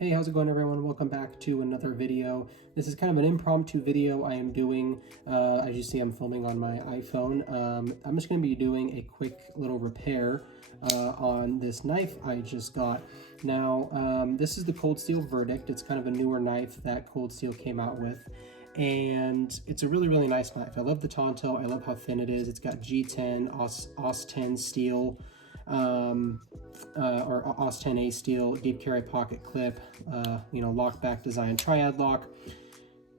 Hey, how's it going, everyone? Welcome back to another video. This is kind of an impromptu video I am doing. As you see, I'm filming on my iPhone. I'm just going to be doing a quick little repair on this knife I just got. Now, this is the Cold Steel Verdict. It's kind of a newer knife that Cold Steel came out with. And it's a really, really nice knife. I love the Tonto. I love how thin it is. It's got G10, AUS-10 steel. Or AUS-10A steel, deep carry pocket clip, lock back design, triad lock.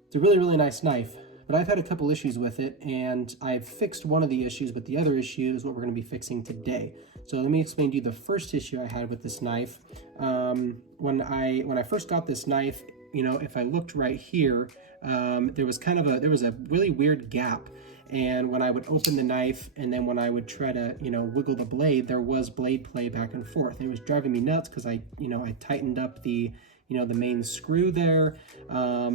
It's a really, really nice knife, but I've had a couple issues with it, and I've fixed one of the issues, but the other issue is what we're going to be fixing today. So let me explain to you the first issue I had with this knife. When I first got this knife, if I looked right here, there was a really weird gap. And when I would open the knife and then when I would try to, wiggle the blade, there was blade play back and forth. It was driving me nuts because I tightened up the main screw there. I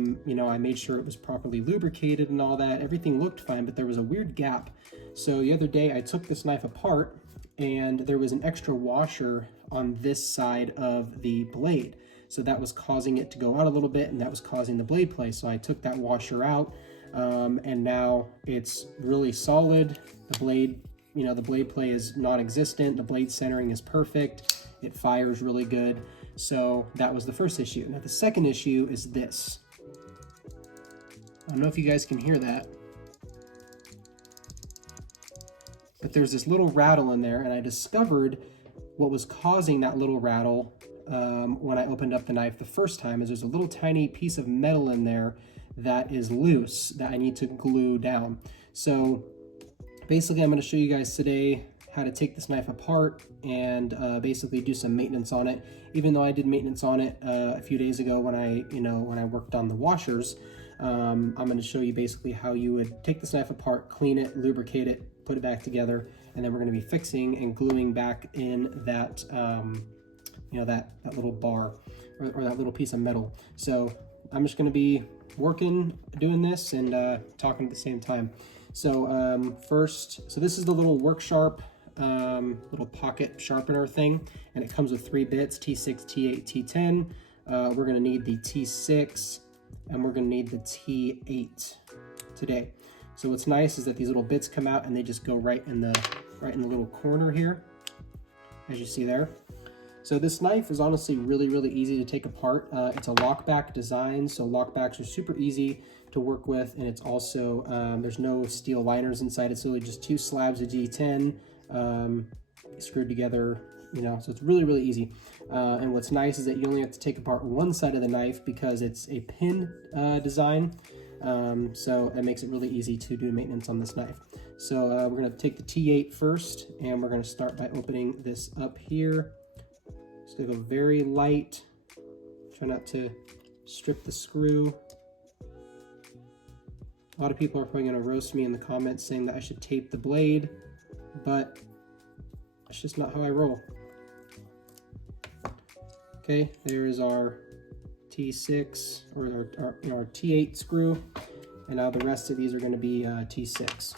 made sure it was properly lubricated and all that. Everything looked fine, but there was a weird gap. So the other day I took this knife apart and there was an extra washer on this side of the blade. So that was causing it to go out a little bit, and that was causing the blade play. So I took that washer out. And now it's really solid. The blade, the blade play is non-existent. The blade centering is perfect. It fires really good. So that was the first issue. Now the second issue is this. I don't know if you guys can hear that, but there's this little rattle in there, and I discovered what was causing that little rattle when I opened up the knife the first time. Is there's a little tiny piece of metal in there that is loose that I need to glue down. So basically I'm going to show you guys today how to take this knife apart and basically do some maintenance on it. Even though I did maintenance on it a few days ago when I worked on the washers, I'm going to show you basically how you would take this knife apart, clean it, lubricate it, put it back together, and then we're going to be fixing and gluing back in that that little bar or that little piece of metal. So I'm just going to be doing this and talking at the same time. So so this is the little work sharp little pocket sharpener thing, and it comes with 3 bits, T6, T8, T10. We're going to need the T6 and we're going to need the T8 today. So what's nice is that these little bits come out and they just go right in the little corner here, as you see there. So this knife is honestly really, really easy to take apart. It's a lockback design, so lockbacks are super easy to work with, and it's also, there's no steel liners inside. It's really just 2 slabs of G10 screwed together, so it's really, really easy. And what's nice is that you only have to take apart one side of the knife because it's a pin design, so it makes it really easy to do maintenance on this knife. So we're going to take the T8 first, and we're going to start by opening this up here. Just gonna go very light. Try not to strip the screw. A lot of people are probably gonna roast me in the comments saying that I should tape the blade, but that's just not how I roll. Okay, there's our T6 or our T8 screw, and now the rest of these are gonna be T6.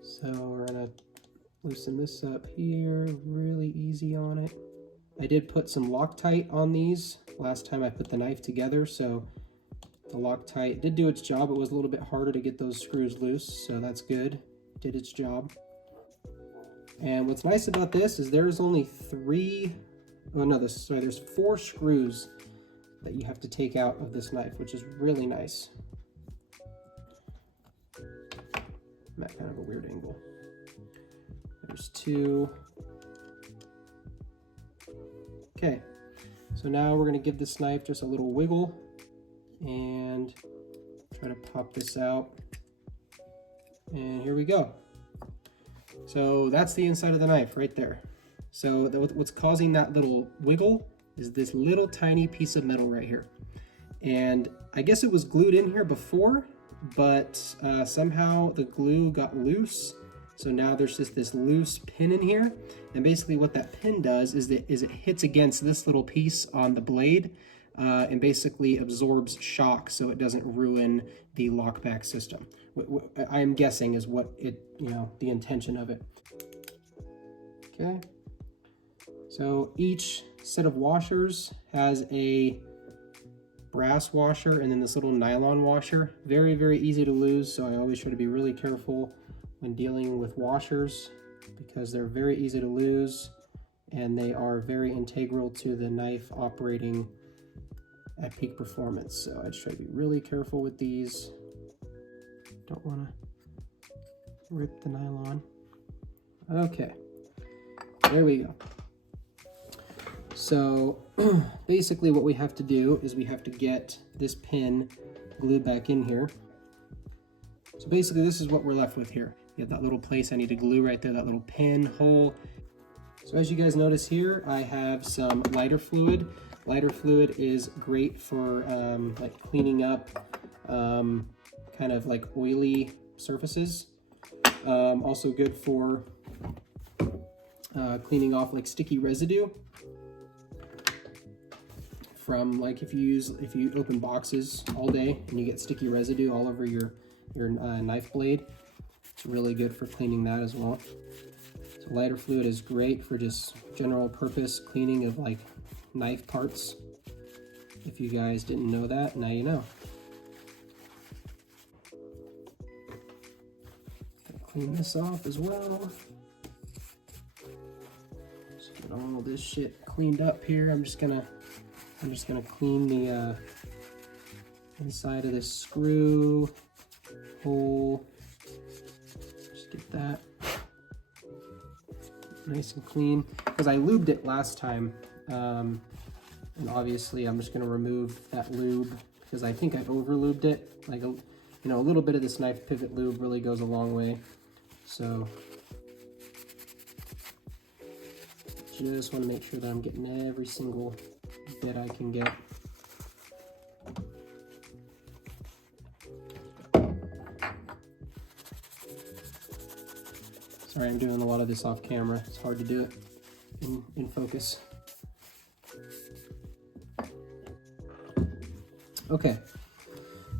So we're gonna loosen this up here, really easy on it. I did put some Loctite on these last time I put the knife together, so the Loctite did do its job. It was a little bit harder to get those screws loose, so that's good. Did its job. And what's nice about this is there's only there's 4 screws that you have to take out of this knife, which is really nice. I'm at kind of a weird angle. There's 2. Okay, so now we're going to give this knife just a little wiggle and try to pop this out. And here we go. So that's the inside of the knife right there. So what's causing that little wiggle is this little tiny piece of metal right here. And I guess it was glued in here before, but somehow the glue got loose. So now there's just this loose pin in here, and basically what that pin does is it hits against this little piece on the blade and basically absorbs shock so it doesn't ruin the lockback system. I'm guessing is what the intention of it. Okay, So each set of washers has a brass washer and then this little nylon washer. Very, very easy to lose, so I always try to be really careful when dealing with washers because they're very easy to lose and they are very integral to the knife operating at peak performance. So I just try to be really careful with these. Don't want to rip the nylon. Okay, there we go. So basically what we have to do is we have to get this pin glued back in here. So basically this is what we're left with here. You have that little place I need to glue right there, that little pin hole. So as you guys notice here, I have some lighter fluid. Lighter fluid is great for like cleaning up kind of like oily surfaces. Also good for cleaning off like sticky residue from like if you open boxes all day and you get sticky residue all over your knife blade. It's really good for cleaning that as well. So lighter fluid is great for just general purpose cleaning of like knife parts. If you guys didn't know that, now you know. Clean this off as well. Just get all this shit cleaned up here. I'm just gonna clean the inside of this screw hole. Just get that nice and clean because I lubed it last time, and obviously I'm just gonna remove that lube because I think I over lubed it. Like a little bit of this knife pivot lube really goes a long way. So just want to make sure that I'm getting every single bit I can get. Sorry, I'm doing a lot of this off camera. It's hard to do it in focus. Okay,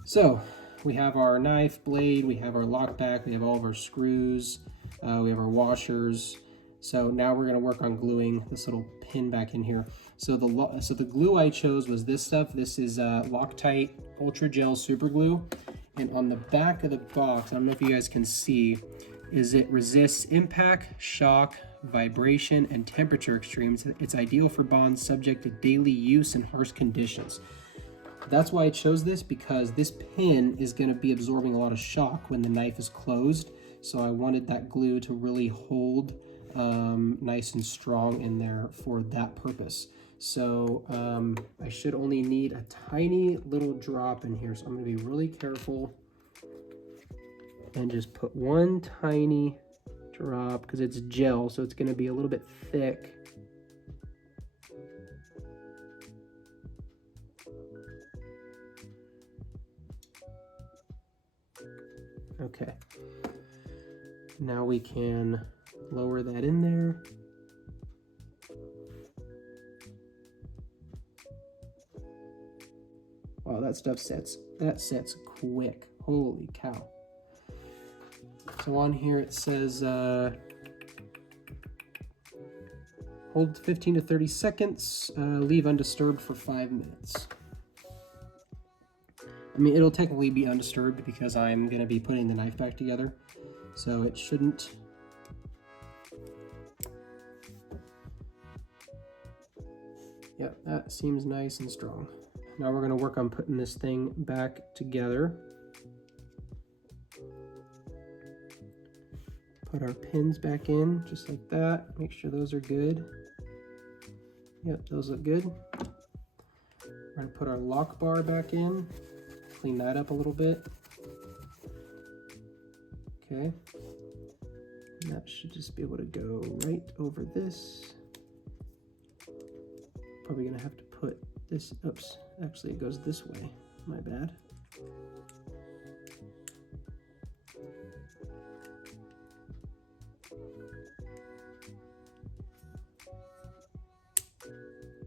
so we have our knife blade, we have our lock back, we have all of our screws, we have our washers. So now we're going to work on gluing this little pin back in here. So the glue I chose was this stuff. This is Loctite Ultra Gel Super Glue. And on the back of the box, I don't know if you guys can see, is it resists impact, shock, vibration, and temperature extremes. It's ideal for bonds subject to daily use in harsh conditions. That's why I chose this, because this pin is going to be absorbing a lot of shock when the knife is closed. So I wanted that glue to really hold nice and strong in there for that purpose. So I should only need a tiny little drop in here. So I'm going to be really careful and just put one tiny drop because it's gel, so it's going to be a little bit thick. Okay, now we can lower that in there. Wow, that stuff sets quick. Holy cow. So on here it says hold 15 to 30 seconds, leave undisturbed for 5 minutes. I mean, it'll technically be undisturbed because I'm going to be putting the knife back together, so it shouldn't. Yep, that seems nice and strong. Now we're going to work on putting this thing back together. Put our pins back in just like that. Make sure those are good. Yep, those look good. We're going to put our lock bar back in. Clean that up a little bit. Okay. And that should just be able to go right over this. Probably gonna have to put this, oops, actually it goes this way, my bad.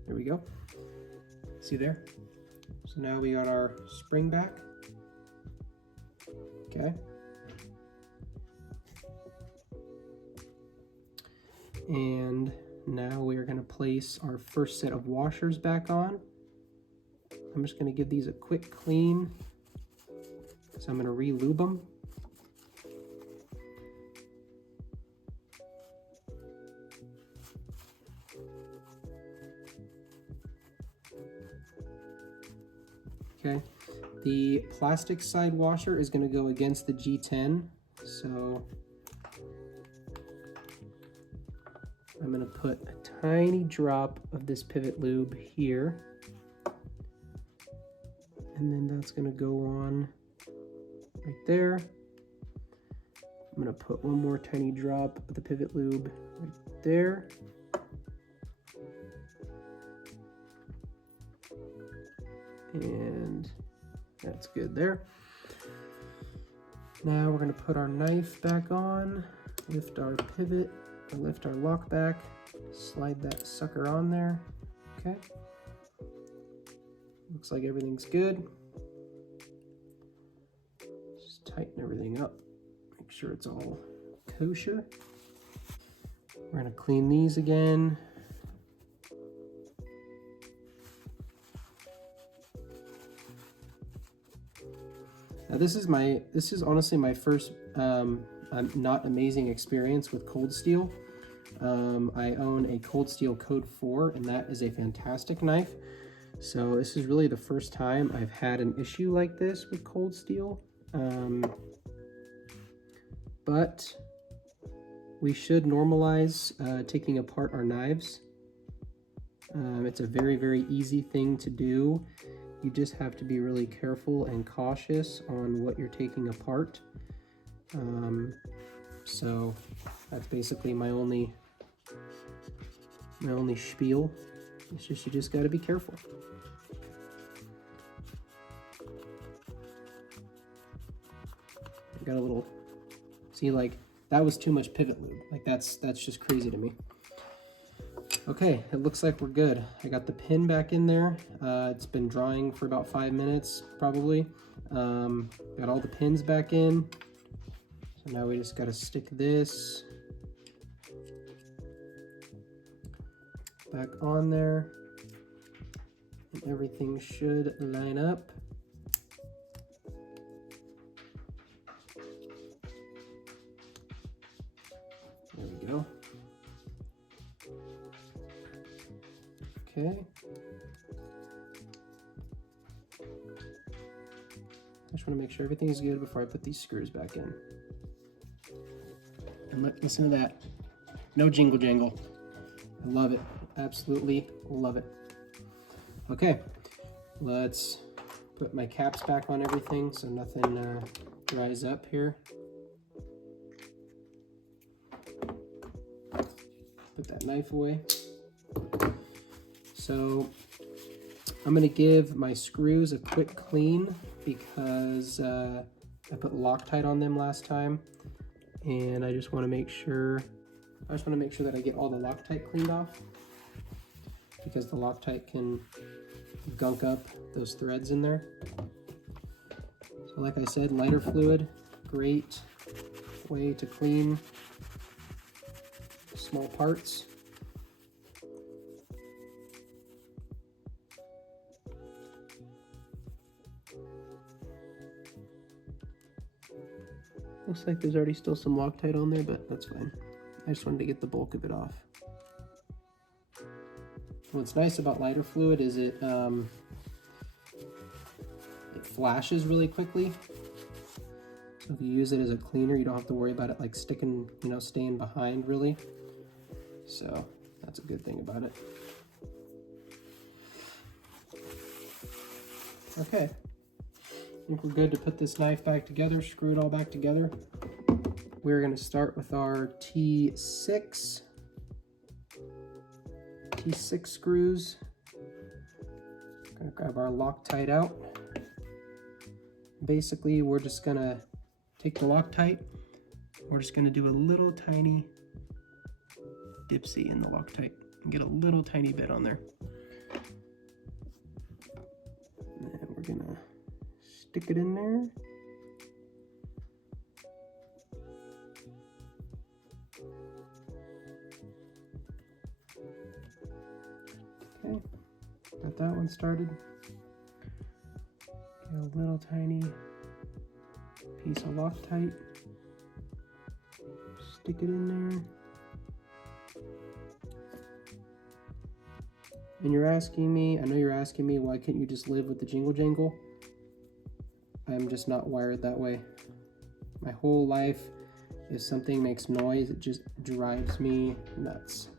There we go. See there? So now we got our spring back. Okay. And Now we are going to place our first set of washers back on. I'm just going to give these a quick clean, so I'm going to re-lube them. Okay, the plastic side washer is going to go against the G10, so I'm going to put a tiny drop of this pivot lube here, and then that's going to go on right there. I'm going to put one more tiny drop of the pivot lube right there. And that's good there. Now we're going to put our knife back on, lift our pivot, or lift our lock back, slide that sucker on there. Okay. Looks like everything's good. Just tighten everything up, make sure it's all kosher. We're going to clean these again. Now this is honestly my first not amazing experience with cold steel. I own a Cold Steel Code 4, and that is a fantastic knife. So this is really the first time I've had an issue like this with cold steel. But we should normalize taking apart our knives. It's a very, very easy thing to do. You just have to be really careful and cautious on what you're taking apart. So that's basically my only spiel. It's just, you just got to be careful. I got a little, see, like that was too much pivot lube. Like that's just crazy to me. Okay, it looks like we're good. I got the pin back in there. It's been drying for about 5 minutes, probably. Got all the pins back in. So now we just gotta stick this back on there. And everything should line up. There we go. Okay. I just want to make sure everything is good before I put these screws back in. And listen to that. No jingle jangle. I love it. Absolutely love it. Okay, let's put my caps back on everything so nothing dries up here. Put that knife away. So I'm going to give my screws a quick clean because I put Loctite on them last time, and I just want to make sure that I get all the Loctite cleaned off, because the Loctite can gunk up those threads in there. So like I said, lighter fluid, great way to clean small parts. Looks like there's already still some Loctite on there, but that's fine. I just wanted to get the bulk of it off. What's nice about lighter fluid is it flashes really quickly. So if you use it as a cleaner, you don't have to worry about it like sticking, staying behind really. So that's a good thing about it. Okay. I think we're good to put this knife back together, screw it all back together. We're going to start with our T6 screws. Going to grab our Loctite out. Basically, we're just going to take the Loctite. We're just going to do a little tiny dipsy in the Loctite and get a little tiny bit on there. And we're going to stick it in there. that one started. Get a little tiny piece of Loctite. Stick it in there. And you're asking me, I know you're asking me, why couldn't you just live with the jingle jangle? I'm just not wired that way. My whole life, if something makes noise, it just drives me nuts.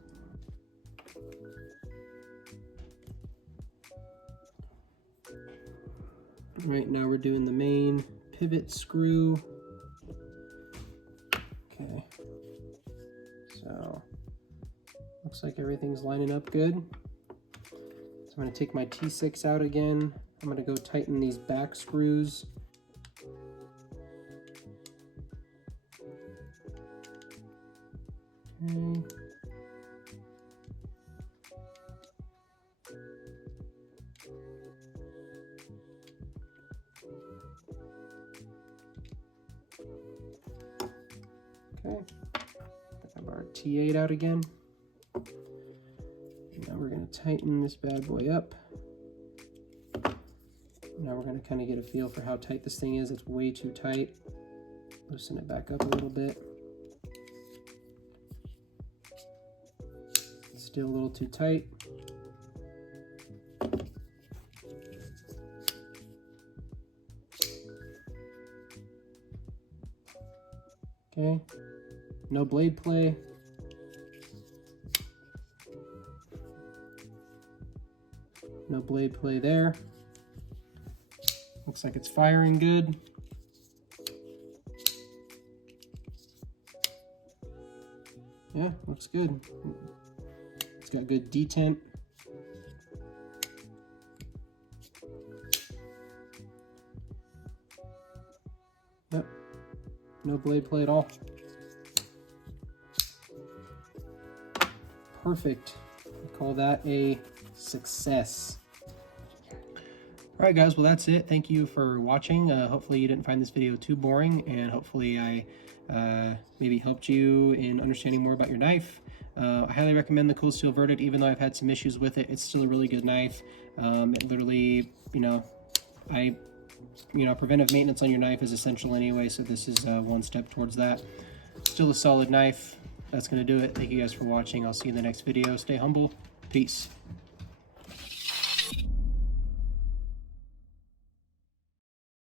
Right now we're doing the main pivot screw. Okay, so looks like everything's lining up good. So I'm going to take my T6 out again. I'm going to go tighten these back screws. Okay. Okay, have our T8 out again. Now we're going to tighten this bad boy up. Now we're going to kind of get a feel for how tight this thing is. It's way too tight. Loosen it back up a little bit. It's still a little too tight. Okay, no blade play. No blade play there. Looks like it's firing good. Yeah, looks good. It's got good detent. Yep, no blade play at all. Perfect. I call that a success. All right, guys, well, that's it. Thank you for watching. Hopefully you didn't find this video too boring, and hopefully I maybe helped you in understanding more about your knife. I highly recommend the Cool Steel Verdict. Even though I've had some issues with it, it's still a really good knife. It literally, preventive maintenance on your knife is essential anyway, so this is one step towards that. Still a solid knife. That's going to do it. Thank you guys for watching. I'll see you in the next video. Stay humble. Peace.